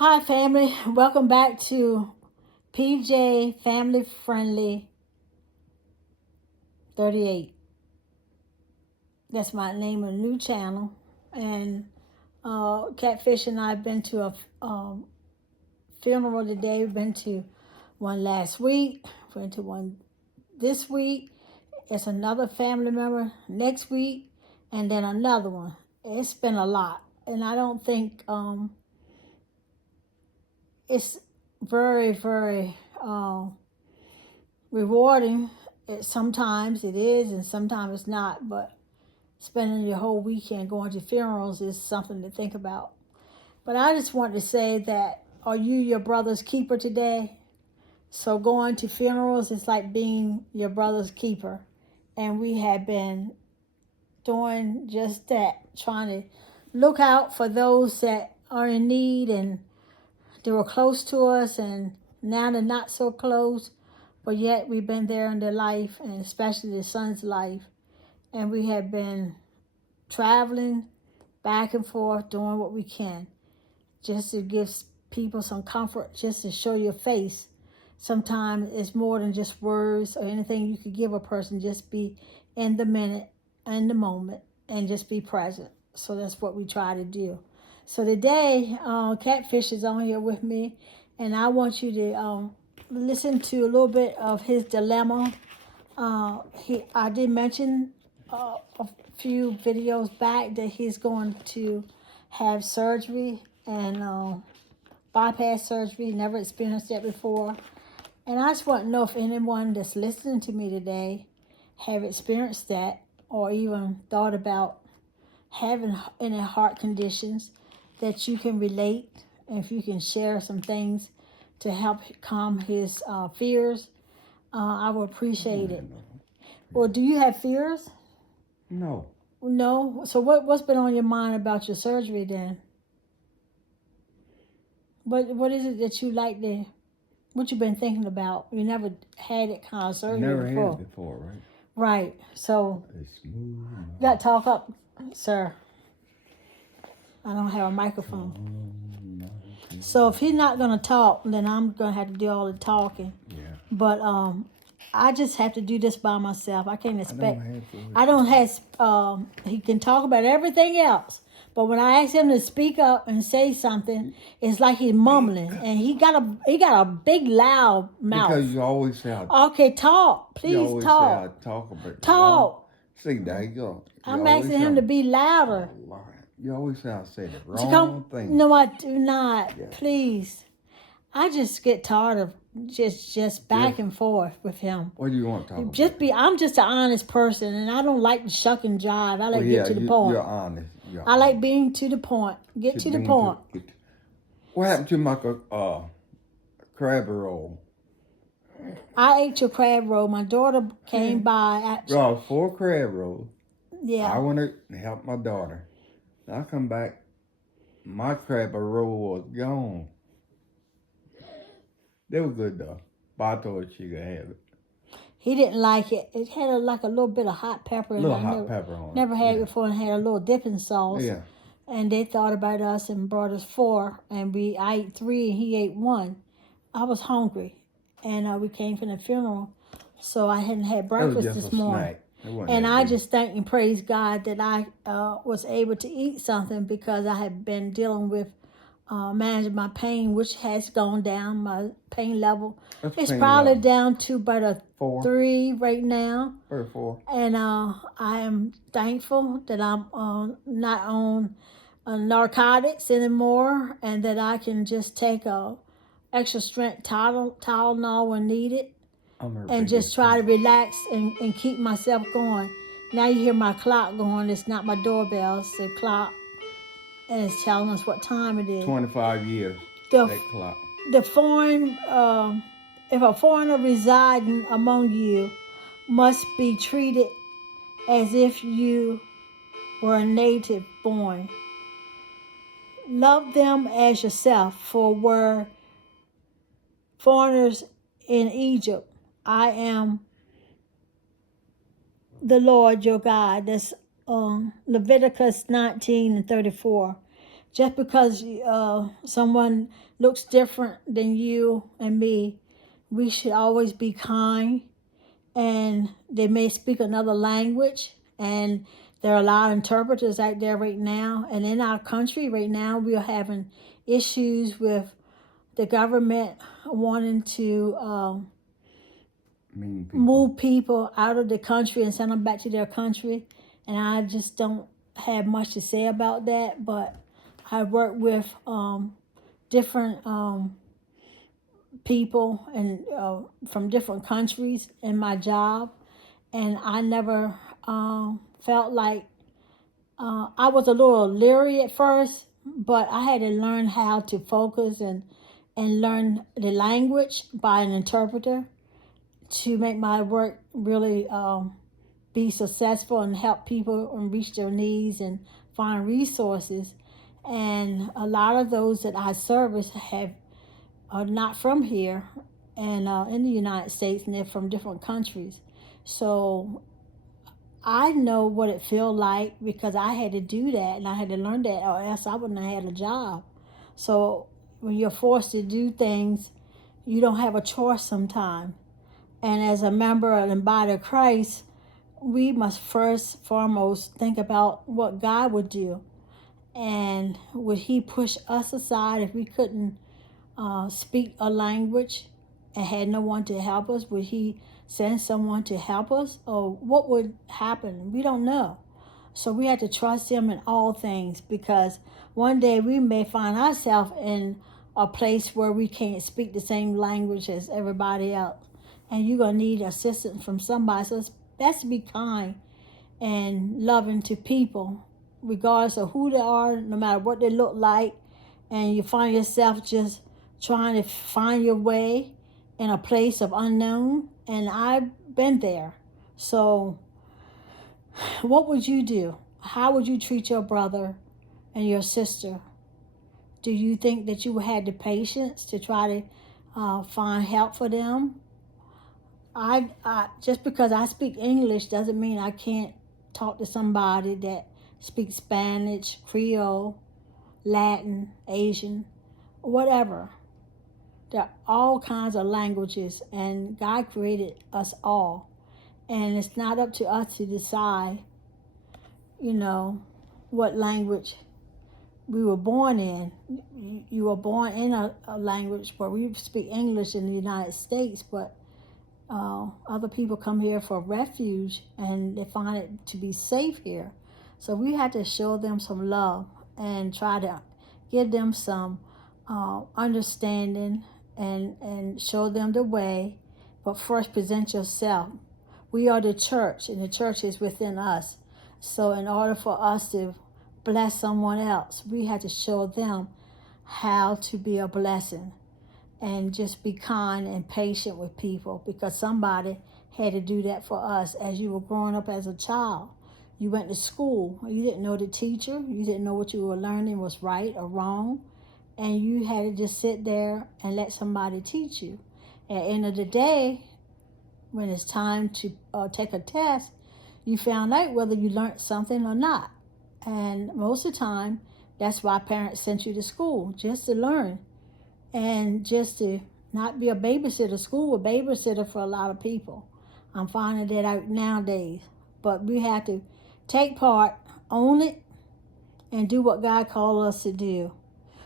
Hi, family. Welcome back to PJ Family Friendly 38. That's my name of a new channel. And Catfish and I have been to a funeral today. We've been to one last week, went to one this week. It's another family member next week, and then another one. It's been a lot. And I don't think it's very rewarding. Sometimes it is, and sometimes it's not. But spending your whole weekend going to funerals is something to think about. But I just want to say that, are you your brother's keeper today? So going to funerals is like being your brother's keeper, and we have been doing just that, trying to look out for those that are in need, and they were close to us, and now they're not so close, but yet we've been there in their life, and especially the son's life. And we have been traveling back and forth, doing what we can, just to give people some comfort, just to show your face. Sometimes it's more than just words or anything you could give a person. Just be in the minute, in the moment, and just be present. So that's what we try to do. So today, Catfish is on here with me, and I want you to listen to a little bit of his dilemma. I did mention a few videos back that he's going to have surgery and bypass surgery. Never experienced that before. And I just want to know if anyone that's listening to me today have experienced that, or even thought about having any heart conditions that you can relate, and if you can share some things to help calm his fears, I would appreciate it. Well, do you have fears? No. No? So what's been on your mind about your surgery then? What is it that you like to, what you've been thinking about? You never had it kind of surgery Never before. had it before, right? Right. So It's smooth. you got to talk up, sir. I don't have a microphone. So if he's not going to talk, then I'm going to have to do all the talking. Yeah. But I just have to do this by myself. I can't expect. I I don't have. He can talk about everything else, but when I ask him to speak up and say something, it's like he's mumbling, and he got a big loud mouth. Because you always say I Okay, talk. you Please always talk. say I talk about Talk. See, there you go. I'm asking him to be louder. Oh, Lord. You always say I say the To wrong thing. No, I do not. Yeah. Please. I just get tired of just back and forth with him. What do you want to talk about? I'm just an honest person, and I don't like to shuck and jive. I like to get to the point. You're honest. I like being to the point. Get to the point. What happened to my crab roll? I ate your crab roll. My daughter came by. 4 crab rolls. Yeah. I went to help my daughter. I come back, my crab roll was gone. They were good though, but I told her she could have it. He didn't like it. It had like a little bit of hot pepper in it. Pepper on it. Never had it before, and had a little dipping sauce. Yeah. And they thought about us and brought us 4, and I ate 3 and he ate 1. I was hungry, and we came from the funeral, so I hadn't had breakfast this morning. And I just thank and praise God that I was able to eat something, because I had been dealing with managing my pain, which has gone down. My pain level, it's probably down to about a 4. 3 right now. Or 4. And I am thankful that I'm not on narcotics anymore, and that I can just take a extra strength Tylenol when needed, and just try to relax and keep myself going. Now you hear my clock going. It's not my doorbell. It's the clock, and it's telling us what time it is. 25 years. That clock. The foreign, if a foreigner residing among you, must be treated as if you were a native born. Love them as yourself, for were foreigners in Egypt. I am the Lord your God. That's Leviticus 19:34. just because someone looks different than you and me, we should always be kind. And they may speak another language, and there are a lot of interpreters out there right now. And in our country right now, we are having issues with the government wanting to Mean people. move people out of the country and send them back to their country. And I just don't have much to say about that. But I work with different people and from different countries in my job, and I never felt like I was a little leery at first, but I had to learn how to focus and learn the language by an interpreter to make my work really be successful and help people and reach their needs and find resources. And a lot of those that I service are not from here and in the United States, and they're from different countries. So I know what it feels like because I had to do that and I had to learn that, or else I wouldn't have had a job. So when you're forced to do things, you don't have a choice sometimes. And as a member of the body of Christ, we must first foremost think about what God would do. And would He push us aside if we couldn't speak a language and had no one to help us? Would He send someone to help us? Or what would happen? We don't know. So we have to trust Him in all things, because one day we may find ourselves in a place where we can't speak the same language as everybody else. And you're going to need assistance from somebody. So it's best to be kind and loving to people, regardless of who they are, no matter what they look like. And you find yourself just trying to find your way in a place of unknown. And I've been there. So what would you do? How would you treat your brother and your sister? Do you think that you had the patience to try to find help for them? I just because I speak English doesn't mean I can't talk to somebody that speaks Spanish, Creole, Latin, Asian, whatever. There are all kinds of languages, and God created us all. And it's not up to us to decide, what language we were born in. You were born in a language where we speak English in the United States, but other people come here for refuge and they find it to be safe here. So we had to show them some love and try to give them some understanding and show them the way. But first, present yourself. We are the church, and the church is within us. So in order for us to bless someone else, we had to show them how to be a blessing. And just be kind and patient with people, because somebody had to do that for us as you were growing up as a child. You went to school. You didn't know the teacher. You didn't know what you were learning was right or wrong. And you had to just sit there and let somebody teach you. At the end of the day, when it's time to take a test, you found out whether you learned something or not. And most of the time, that's why parents sent you to school, just to learn. And just to not be a babysitter. School a babysitter for a lot of people. I'm finding that out nowadays. But we have to take part, own it, and do what God called us to do.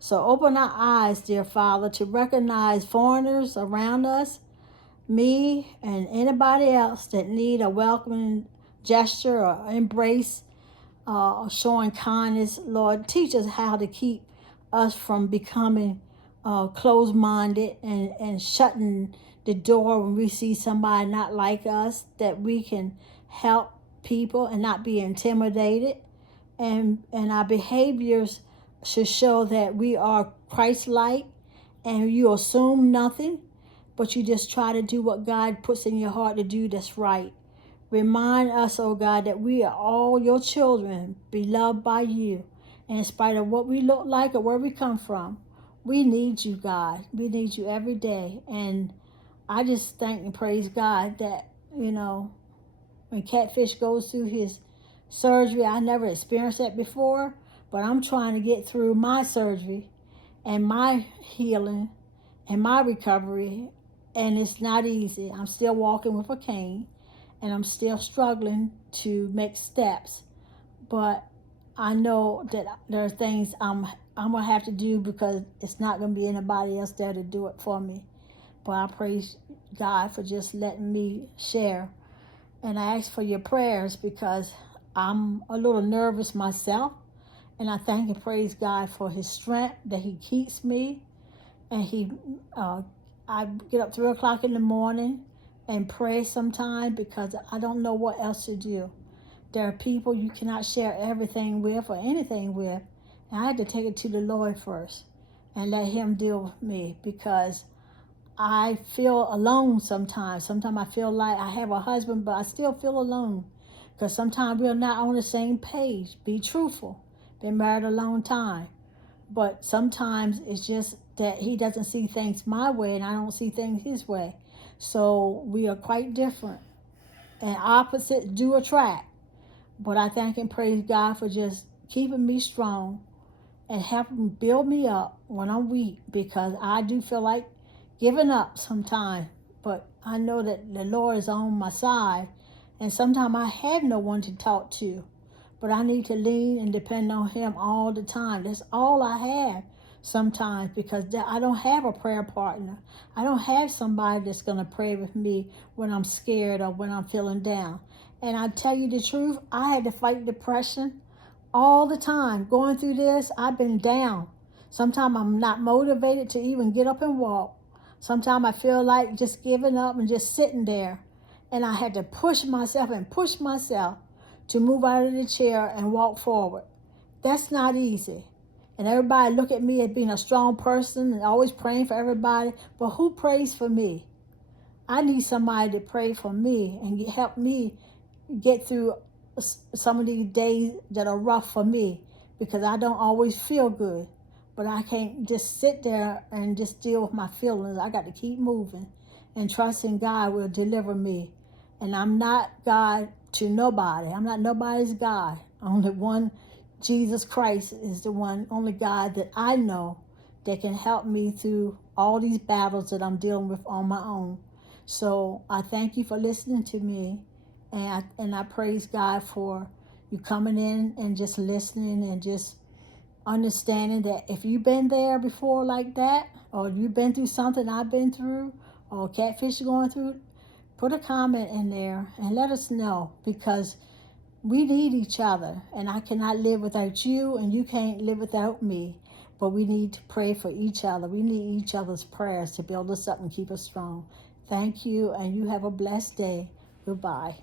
So open our eyes, dear Father, to recognize foreigners around us, me and anybody else that need a welcoming gesture or embrace, showing kindness. Lord, teach us how to keep us from becoming closed-minded and shutting the door when we see somebody not like us, that we can help people and not be intimidated. And our behaviors should show that we are Christ-like, and you assume nothing, but you just try to do what God puts in your heart to do that's right. Remind us, oh God, that we are all your children, beloved by you. And in spite of what we look like or where we come from, we need you, God. We need you every day. And I just thank and praise God that, when Catfish goes through his surgery, I never experienced that before, but I'm trying to get through my surgery and my healing and my recovery, and it's not easy. I'm still walking with a cane, and I'm still struggling to make steps, but I know that there are things I'm gonna have to do because it's not gonna be anybody else there to do it for me. But I praise God for just letting me share, and I ask for your prayers because I'm a little nervous myself, and I thank and praise God for His strength that He keeps me, and I get up 3 o'clock in the morning and pray sometime because I don't know what else to do. There are people you cannot share everything with or anything with. And I had to take it to the Lord first and let Him deal with me because I feel alone sometimes. Sometimes I feel like I have a husband, but I still feel alone because sometimes we're not on the same page. Be truthful. Been married a long time. But sometimes it's just that he doesn't see things my way and I don't see things his way. So we are quite different. And opposites do attract. But I thank and praise God for just keeping me strong and helping build me up when I'm weak, because I do feel like giving up sometimes. But I know that the Lord is on my side, and sometimes I have no one to talk to. But I need to lean and depend on Him all the time. That's all I have sometimes, because I don't have a prayer partner. I don't have somebody that's going to pray with me when I'm scared or when I'm feeling down. And I tell you the truth, I had to fight depression all the time. Going through this, I've been down. Sometimes I'm not motivated to even get up and walk. Sometimes I feel like just giving up and just sitting there. And I had to push myself to move out of the chair and walk forward. That's not easy. And everybody look at me as being a strong person and always praying for everybody. But who prays for me? I need somebody to pray for me and help me get through some of these days that are rough for me, because I don't always feel good. But I can't just sit there and just deal with my feelings. I got to keep moving and trusting God will deliver me. And I'm not God to nobody. I'm not nobody's God. Only one, Jesus Christ, is the one, only God that I know that can help me through all these battles that I'm dealing with on my own. So I thank you for listening to me. And I praise God for you coming in and just listening and just understanding that if you've been there before like that, or you've been through something I've been through, or Catfish going through, put a comment in there and let us know, because we need each other. And I cannot live without you, and you can't live without me. But we need to pray for each other. We need each other's prayers to build us up and keep us strong. Thank you, and you have a blessed day. Goodbye.